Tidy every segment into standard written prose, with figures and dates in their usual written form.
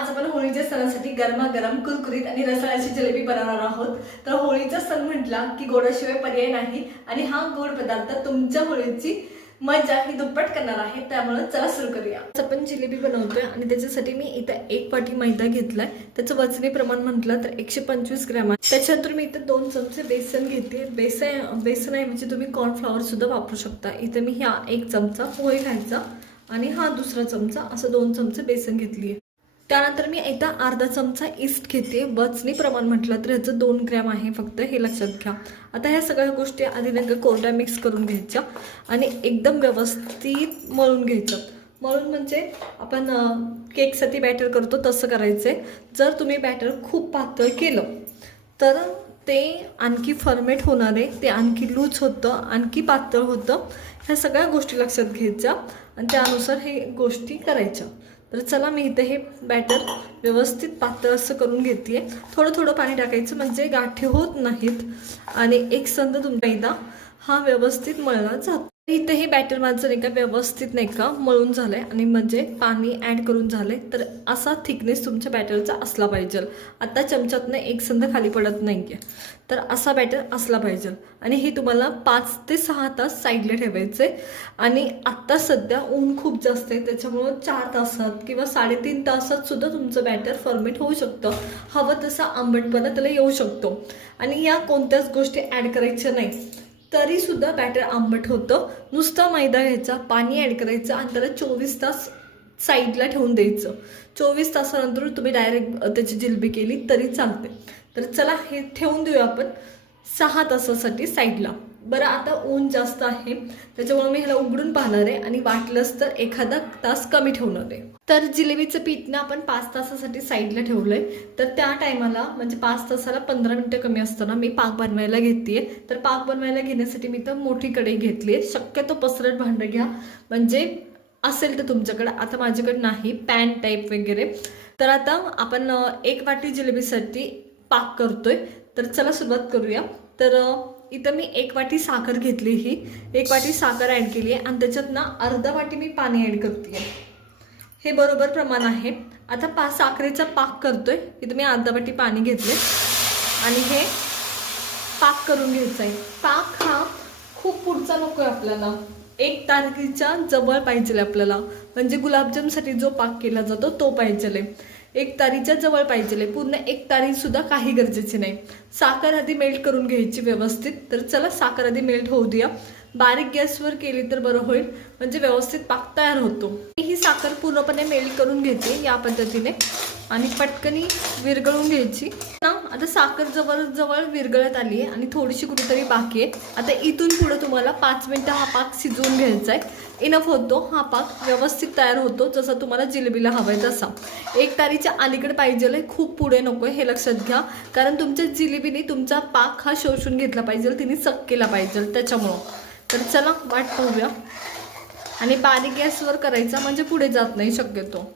आज आपण होळीच्या सणासाठी गरमागरम कुरकुरीत आणि रसाळ्याची जलेबी बनवणार आहोत। तर होळीचा सण म्हटला की गोडाशिवाय पर्याय नाही आणि हा गोड पदार्थ तुमच्या होळीची मजा ही दुप्पट करणार आहे। त्यामुळे चला सुरू करूया। आपण जिलेबी बनवतोय आणि त्याच्यासाठी मी इथे 1 वाटी मैदा घेतलाय। त्याचं वजनी प्रमाण म्हटलं तर 125 ग्रॅम आहे। त्याच्यानंतर मी इथे 2 चमचे बेसन घेते। बेसन आहे म्हणजे तुम्ही कॉर्नफ्लॉवर सुद्धा वापरू शकता। इथे मी ह्या 1 चमचा पोहे खायचा आणि हा दुसरा चमचा असं 2 चमचे बेसन घेतली। त्यानंतर मी एकदा अर्धा चमचा ईस्ट घेते। वजनी प्रमाण म्हटलं तर ह्याचं 2 ग्रॅम आहे फक्त, हे लक्षात घ्या। आता ह्या सगळ्या गोष्टी आधी नंतर कोरड्या मिक्स करून घ्यायच्या आणि एकदम व्यवस्थित मळून घ्यायचं। मळून म्हणजे आपण केकसाठी बॅटर करतो तसं करायचंय। जर तुम्ही बॅटर खूप पातळ केलं तर ते आणखी फर्मेट होणार आहे, ते आणखी लूज होतं, आणखी पातळ होतं। ह्या सगळ्या गोष्टी लक्षात घ्यायच्या आणि त्यानुसार हे गोष्टी करायच्या। तर चला मी इथे हे बॅटर व्यवस्थित पातळ असं करून घेते। थोडं थोडं पाणी टाकायचं म्हणजे गाठी होत नाहीत आणि एकसंध तुमचा मैदा हा व्यवस्थित मळला जातो। इथे हे बॅटर माझं नाही का व्यवस्थित नाही का मळून झालंय आणि म्हणजे पाणी ॲड करून झालंय। तर असा थिकनेस तुमच्या बॅटरचा असला पाहिजे। आता चमच्यातनं एकसंध खाली पडत नाहीये, तर असा बॅटर असला पाहिजे आणि हे तुम्हाला 5 ते 6 तास साईडला ठेवायचे। आणि आत्ता सध्या ऊन खूप जास्त आहे, त्याच्यामुळं 4 तासात किंवा 3.5 तासात सुद्धा तुमचं बॅटर फर्मेट होऊ शकतं। हवं तसा आंबटपणा त्याला येऊ शकतो आणि या कोणत्याच गोष्टी ॲड करायच्या नाही तरी सुद्धा बॅटर आंबट होतं। नुसता मैदा घ्यायचा, पाणी ॲड करायचं आणि त्याला 24 तास साईडला ठेवून द्यायचं। 24 तासानंतर तुम्ही डायरेक्ट त्याची जिलेबी केली तरी चालते। तर चला हे ठेवून देऊया आपण 6 तासासाठी साईडला। बरं आता ऊन जास्त आहे त्याच्यामुळे मी ह्याला उघडून पाहणार आहे आणि वाटलंच तर एखादा तास कमी ठेवणार आहे। तर जिलेबीचं पीठ ना आपण 5 तासासाठी साईडला ठेवलंय। तर त्या टायमाला म्हणजे 5 तासाला 15 मिनिटं कमी असताना मी पाक बनवायला घेतेय। तर पाक बनवायला घेण्यासाठी मी तर मोठी कढई घेतली आहे। शक्यतो पसरट भांडं घ्या म्हणजे असेल तर तुमच्याकडे, आता माझ्याकडे नाही, पॅन टाईप वगैरे। तर आता आपण 1 वाटी जिलेबीसाठी पाक करतोय। तर चला सुरुवात करूया। तर इथं मी 1 वाटी साखर घेतली, ही 1 वाटी साखर ॲड केली आहे आणि त्याच्यात ना अर्धा वाटी मी पाणी ॲड करते। हे बरोबर प्रमाण आहे। आता साखरेचा पाक करतोय। इथं मी अर्धा वाटी पाणी घेतले आणि हे पाक करून घ्यायचा आहे। पाक हा खूप पुढचा नको आहे आपल्याला, 1 तारीच्या जवळ पाहिजे आपल्याला, म्हणजे गुलाबजामसाठी जो पाक केला जातो तो पाहिजे। 1 तारीच्या जवळ पाहिजे, पूर्ण 1 तारी सुद्धा काही गरजेचे नाही। साखर आधी मेल्ट करून घ्यायची व्यवस्थित। तर चला साखर आधी मेल्ट होऊ द्या। बारीक गॅसवर केली तर बरं होईल, म्हणजे व्यवस्थित पाक तयार होतो। ही साखर पूर्णपणे मेल्ट करून घेते या पद्धतीने आणि पटकनी विरघळून घ्यायची ना। आता साखर जवळ विरघळत आली आहे आणि थोडीशी कुठेतरी बाकी आहे। आता इथून पुढे तुम्हाला 5 मिनिटं हा पाक शिजवून घ्यायचा आहे। इनफ होतो, हा पाक व्यवस्थित तयार होतो जसा तुम्हाला जिलेबीला हवाय तसा। 1 तारीच्या अलीकडे पाहिजे, खूप पुढे नको हे लक्षात घ्या, कारण तुमच्या जिलेबीने तुमचा पाक हा शोषून घेतला पाहिजे, तिने सक केला पाहिजे त्याच्यामुळं। तर चला वाट पाहूया आणि बारीक गॅसवर करायचा म्हणजे पुढे जात नाही शक्यतो।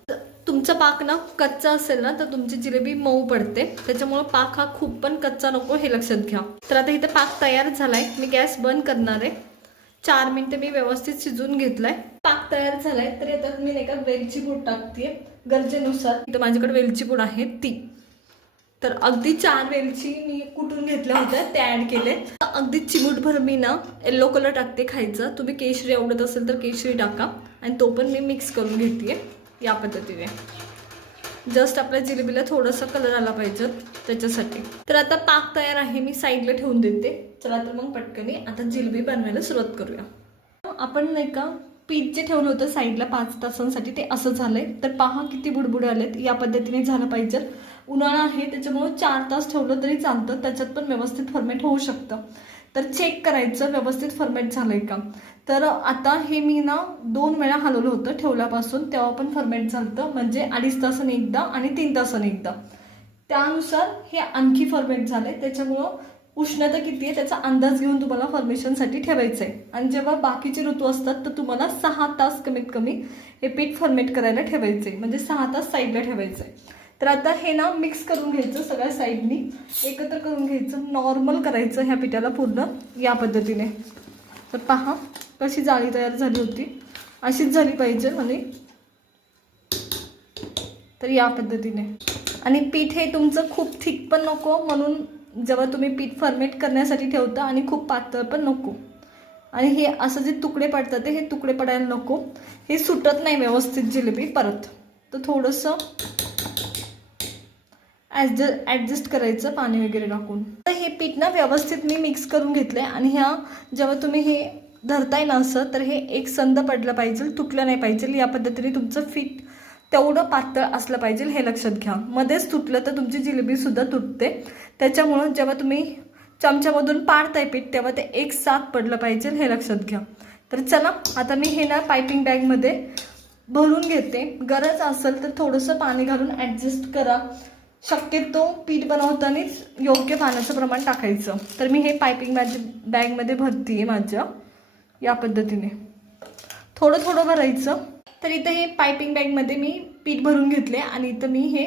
तुमचा पाक ना कच्चा असेल ना तर तुमची जिलेबी मऊ पडते, त्याच्यामुळे पाक हा खूप पण कच्चा नको हे लक्षात घ्या। तर आता इथे पाक तयार झालाय, मी गॅस बंद करणार आहे। 4 मिनिटं मी व्यवस्थित शिजवून घेतलाय। पाक तयार झालाय तर याच्यात मी नाही का वेलची पूड टाकते गरजेनुसार। इथं माझ्याकडे वेलची पूड आहे ती, तर अगदी 4 वेलची मी कुटून घेतल्या होत्या त्या ॲड केले। अगदी चिमूटभर मी ना येलो कलर टाकते खायचा, तुम्ही केशरी आवडत असेल तर केशरी टाका आणि तो पण मी मिक्स करून घेते या पद्धतीने। जस्ट आपल्या जिलेबीला थोडासा कलर आला पाहिजे त्याच्यासाठी। तर आता पाक तयार आहे, मी साईडला ठेवून देते। चला तर मग पटकनी आता जिलेबी बनवायला सुरुवात करूया। आपण नाही का पीठ जे ठेवलं होतं साईडला 5 तासांसाठी ते असं झालंय। तर पहा किती बुडबुडे आलेत, या पद्धतीने झालं पाहिजे। उन्हाळा आहे त्याच्यामुळे 4 तास ठेवलं तरी चालतं, त्याच्यात पण व्यवस्थित फर्मेट होऊ शकतं। तर चेक करायचं व्यवस्थित फर्मेट झालंय का। तर आता हे मी ना 2 वेळा हलवलं होतं ठेवल्यापासून, तेव्हा पण फर्मेट झालं, म्हणजे 2.5 तासांनी एकदा आणि 3 तासांनी एकदा। त्यानुसार हे आणखी फर्मेट झाले, त्याच्यामुळं उष्णता किती आहे त्याचा अंदाज घेऊन तुम्हाला फर्मेशनसाठी ठेवायचं आहे। आणि जेव्हा बाकीचे ऋतू असतात तर तुम्हाला 6 तास कमीत कमी हे पीठ फर्मेट करायला ठेवायचं आहे, म्हणजे 6 तास साईडला ठेवायचं आहे। तर आता हे ना मिक्स करून घ्यायचं, सगळ्या साईडनी एकत्र करून घ्यायचं, नॉर्मल करायचं ह्या पिठाला पूर्ण या पद्धतीने। तर पहा कशी जाळी तयार झाली होती, अशीच झाली पाहिजे म्हणजे। तर या पद्धतीने. आणि पीठ हे तुमचं खूप थिक पण नको, म्हणून जेव्हा तुम्ही पीठ फर्मेट करण्यासाठी ठेवता, आणि खूप पातळ पण नको. आणि हे असं जे तुकडे पडतात ते हे तुकडे पडायला नको, हे सुटत नाही व्यवस्थित जिलेबी परत. तर थोडंसं ॲडजस्ट करायचं पाणी वगैरे टाकून. तर हे पीठ ना व्यवस्थित मी मिक्स करून घेतलं आहे. आणि जेव्हा तुम्ही हे धरताय ना असं, तर हे एक संद पडलं पाहिजे, तुटलं नाही पाहिजे. या पद्धतीने तुमचं पीठ तेवढं पातळ असलं पाहिजे, हे लक्षात घ्या. मध्येच तुटलं तर तुमची जिलेबीसुद्धा तुटते. त्याच्यामुळं जेव्हा तुम्ही चमच्यामधून पाडताय पीठ, तेव्हा ते एक साथ पडलं पाहिजे, हे लक्षात घ्या. तर चला आता मी हे ना पायपिंग बॅगमध्ये भरून घेते. गरज असेल तर थोडंसं पाणी घालून ॲडजस्ट करा. शक्यतो पीठ बनवतानाच योग्य पाण्याचं प्रमाण टाकायचं. तर मी हे पायपिंग बॅगमध्ये भरते आहे माझ्या. या पद्धतीने थोडं थोडं भरायचं. तर इथं हे पायपिंग बॅगमध्ये मी पीठ भरून घेतले आणि इथं मी हे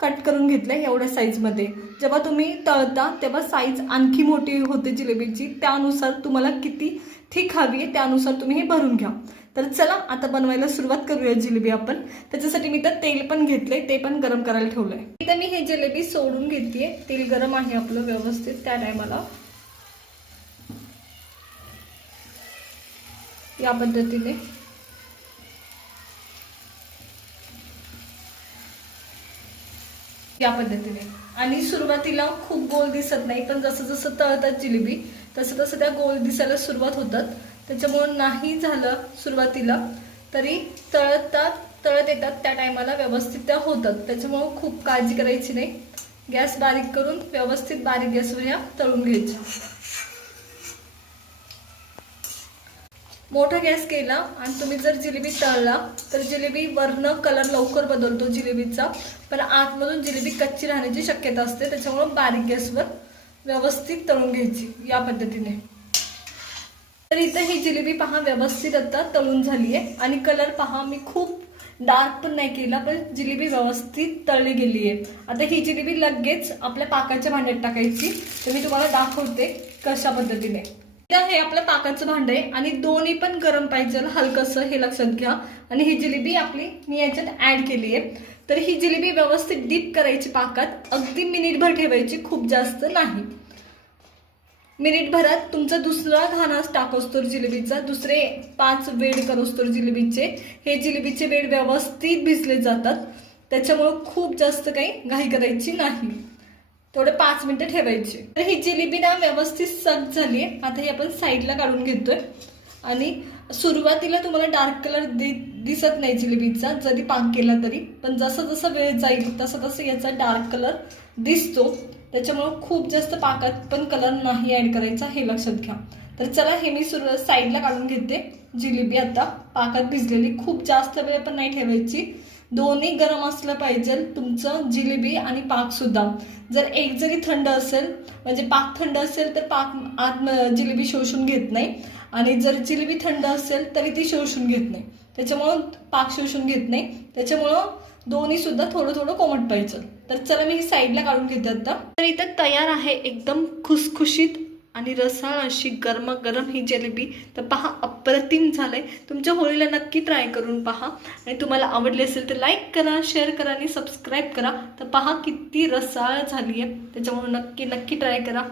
कट करून घेतले एवढ्या साईजमध्ये. जेव्हा तुम्ही तळता तेव्हा साईज आणखी मोठी होते जिलेबीची, त्यानुसार तुम्हाला किती थिक हवी आहे त्यानुसार तुम्ही हे भरून घ्या. तर चला आता बनवायला सुरुवात करूया जिलेबी आपण. त्याच्यासाठी मी तर तेल पण घेतले, ते पण गरम करायला ठेवलंय. इथं मी हे जिलेबी सोडून घेते. तेल गरम आहे आपलं व्यवस्थित त्या टायमाला. या पद्धतीने आणि सुरुवातीला खूप गोल दिसत नाही, पण जसं जसं तळतात जिलेबी तसं तसं त्या गोल दिसायला सुरुवात होतात. त्याच्यामुळे नाही झालं सुरुवातीला तरी तळत येतात त्या टायमाला व्यवस्थित त्या होतात. त्याच्यामुळे खूप काळजी करायची नाही. गॅस बारीक करून व्यवस्थित बारीक गॅसवर या तळून घ्यायच्या. मोठा गॅस केला आणि तुम्ही जर जिलेबी तळला तर जिलेबी वरनं कलर लवकर बदलतो जिलेबीचा, पण आतमधून जिलेबी कच्ची राहण्याची शक्यता असते. त्याच्यामुळे बारीक गॅसवर व्यवस्थित तळून घ्यायची या पद्धतीने. तर इथं ही जिलेबी पहा व्यवस्थित आता तळून झाली आहे. आणि कलर पहा मी खूप डार्क पण नाही केला, पण जिलेबी व्यवस्थित तळली गेली आहे. आता ही जिलेबी लगेच आपल्या पाकाच्या भांड्यात टाकायची. तर मी तुम्हाला दाखवते कशा पद्धतीने. हे आपलं पाकाचं भांड आहे आणि दोन्ही पण गरम पाहिजे हलकसं, हे लक्षात घ्या. आणि ही जिलेबी आपली मी याच्यात ऍड केली आहे. तर ही जिलेबी व्यवस्थित डीप करायची पाकात, अगदी मिनिटभर ठेवायची, खूप जास्त नाही. मिनिटभरात तुमचा दुसरा घाणास टाकोस्तोर जिलेबीचा, दुसरे 5 वेड करोस्तोर जिलेबीचे, हे जिलेबीचे वेड व्यवस्थित भिजले जातात. त्याच्यामुळे खूप जास्त काही घाई करायची नाही, थोडे 5 मिनिटं ठेवायची. तर ही जिलेबी ना व्यवस्थित सग झाली आहे. आता ही आपण साईडला काढून घेतोय. आणि सुरुवातीला तुम्हाला डार्क कलर दिसत नाही जिलेबीचा जरी पाक केला तरी, पण जसं जसं वेळ जाईल तसं तसं याचा डार्क कलर दिसतो. त्याच्यामुळे खूप जास्त पाकात पण कलर नाही ऍड करायचा, हे लक्षात घ्या. तर चला हे मी साईडला काढून घेते. जिलेबी आता पाकात भिजलेली, खूप जास्त वेळ पण नाही ठेवायची. दोन्ही गरम असलं पाहिजे तुमचं जिलेबी आणि पाक सुद्धा. जर एक जरी थंड असेल म्हणजे पाक थंड असेल तर पाक आत जिलेबी शोषून घेत नाही, आणि जर जिलेबी थंड असेल तरी ती शोषून घेत नाही. त्याच्यामुळं पाक शोषून घेत नाही. त्याच्यामुळं दोन्ही सुद्धा थोडं थोडं कोमट पाहिजे. तर चला मी ही साईडला काढून घेते आता. तर इथं तयार आहे एकदम खुसखुशीत आणि रसाळ अशी गरमागरम ही जिलेबी. तर पहा अप्रतिम झालंय. तुमच्या होळीला नक्की ट्राय करून पहा. आणि तुम्हाला आवडली असेल तर लाईक करा, शेअर करा आणि सबस्क्राईब करा. तर पहा किती रसाळ झाली आहे. त्याच्यामुळे नक्की ट्राय करा.